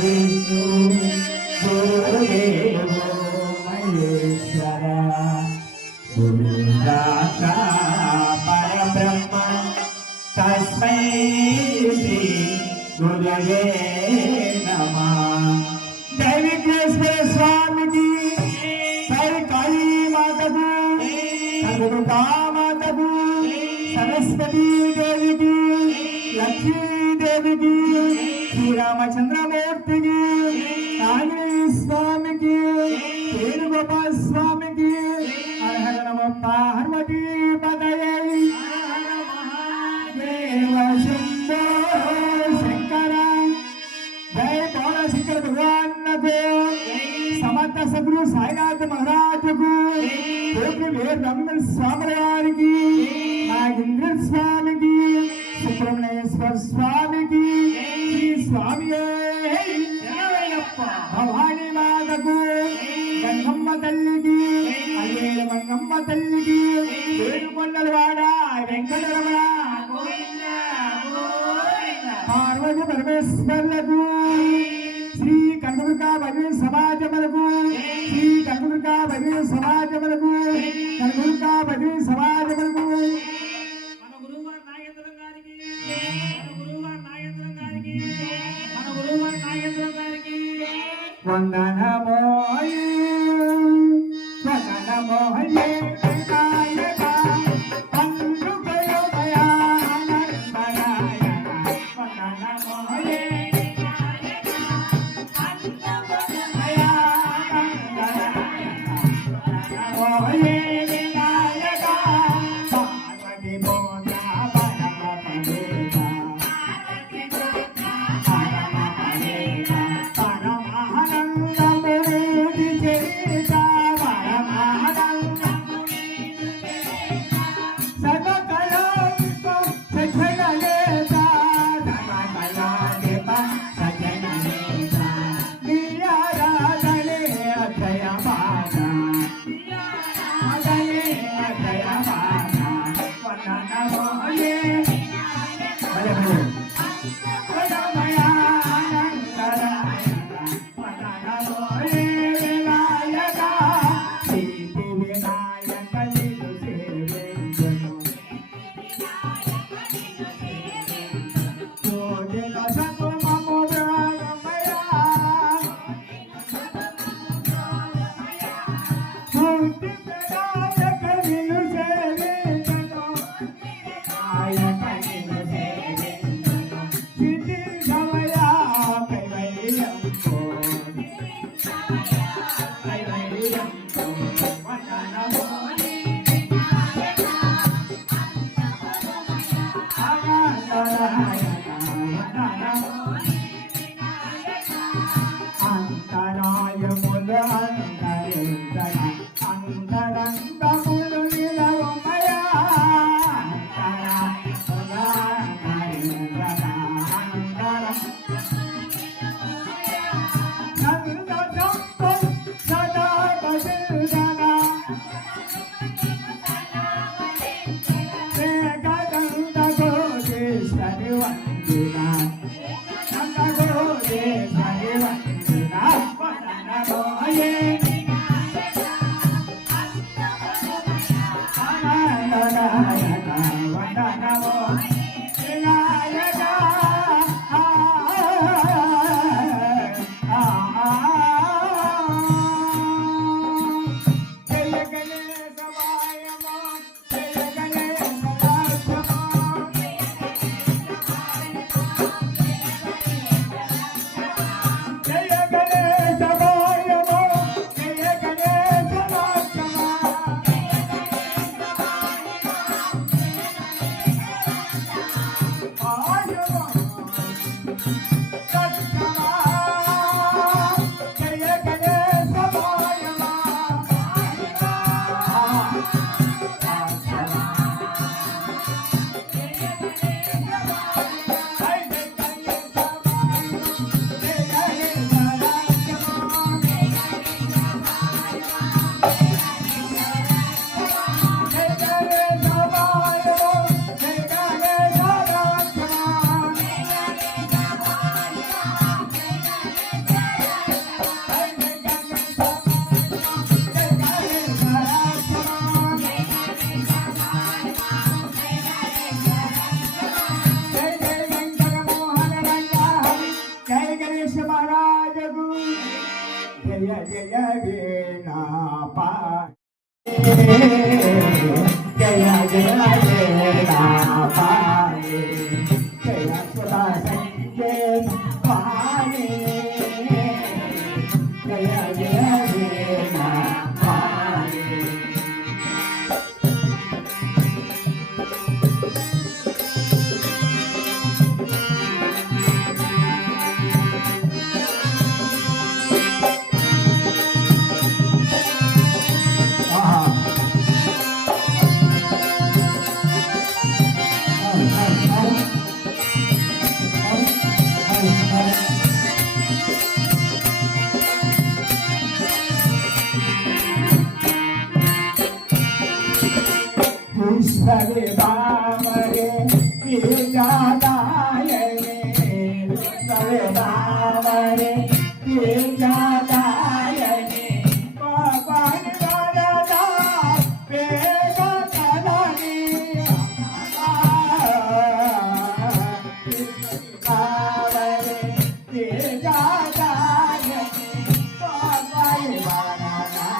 విష్ణు గురుదేవో మహేశ్వర గురు సాక్షాత్ పరబ్రహ్మ తస్మై శ్రీ గురవే నమః। జై విఘ్నేశ్వర స్వామికి, జై కాళీ మాతకు, దుర్గా మాతకు, సరస్వతీ దేవికి, లక్ష్మీ దేవికి, శ్రీరామచంద్రమూర్తికి, ఆంజనేయ స్వామికి, వేణుగోపాల స్వామికి, హర నమో పార్వతీ పతయే దేవ శంభో శంకర। జై పౌర శంకర భగవాన్కు, సమర్థ సద్గురు సాయినాథ్ మహారాజుకు, బ్రహ్మ స్వామి గారికి, నాగేంద్ర స్వామికి, సుబ్రహ్మణ్యేశ్వర స్వామికి, శ్రీ స్వామి భవానీ మాతకు, గంగమ్మ తల్లికి, అల్లేల మంగమ్మ తల్లికి, ఏడుకొండలవాడ వెంకటరమణ, పార్వతి పరమేశ్వర్లకు, శ్రీ కనకదుర్గా భజన సమాజములకు, శ్రీ కనకదుర్గా భజన సమాజములకు, కనకదుర్గా భజన సమాజములకు, వందనమోయే వందనమోయే వినాయక అందుకయోమయ ఆనందనాయక వందనమోయే వినాయక అందుకయోమయ ఆనందనాయక వందనమోయే వినాయక పార్వతి పోత పరమ పదేక పార్వతి పోత పరమ పదేక जय जय वीणा पाणी जय जय वीणा पाणी जय सुधा संकेत पाणी जय जय वीणा पाणी सरे बावरे जादायने सरे बावरे जादायने पापन दादा पेगा दानी बावरे जादायने पापन दादा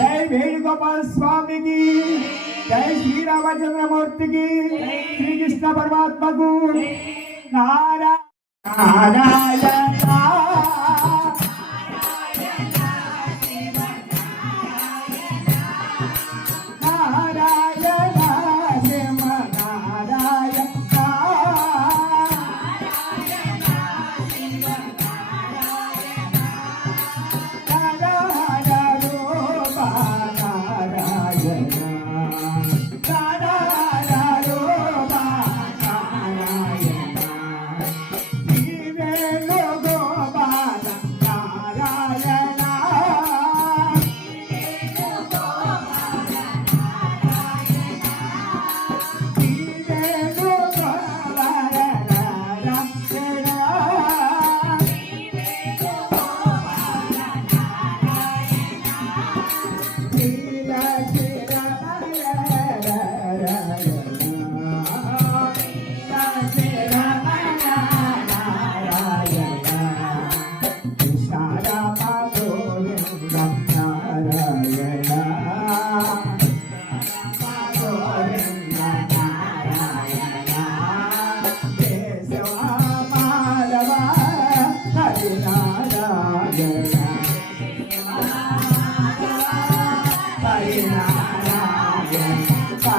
जय वेणुगोपाल स्वामी की जय श्री रामचंद्र मूर्ति की श्री कृष्ण परमात्मा को नारायण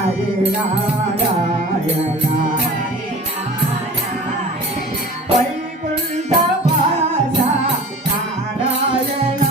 हरे नारायण वैकुंठवासा नारायण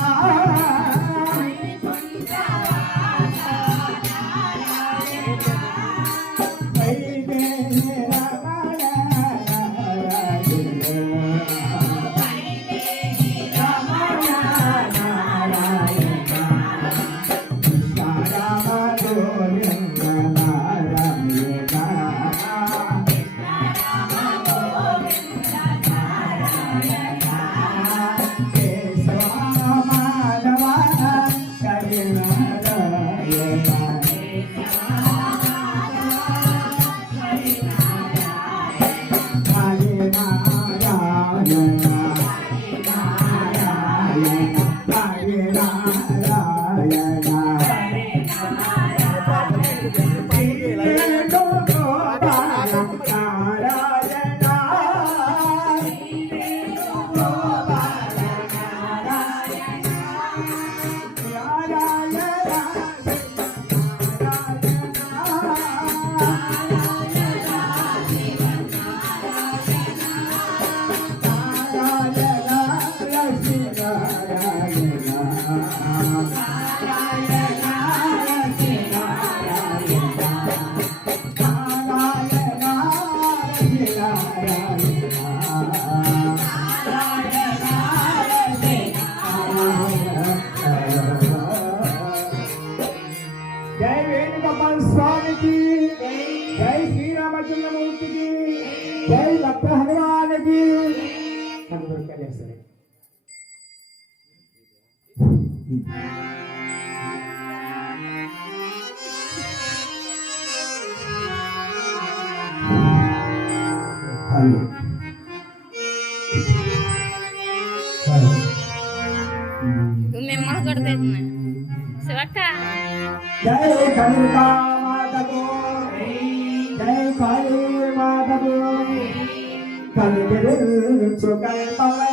जय वेणुगोपाल स्वामी की जय श्री रामचंद्रमूर्ति की जय भक्त हनुमान की तुम्ही मग करता येत नाही सेवा का जय कलिका माता को जय काली माता को कल के दिन सुकल पवै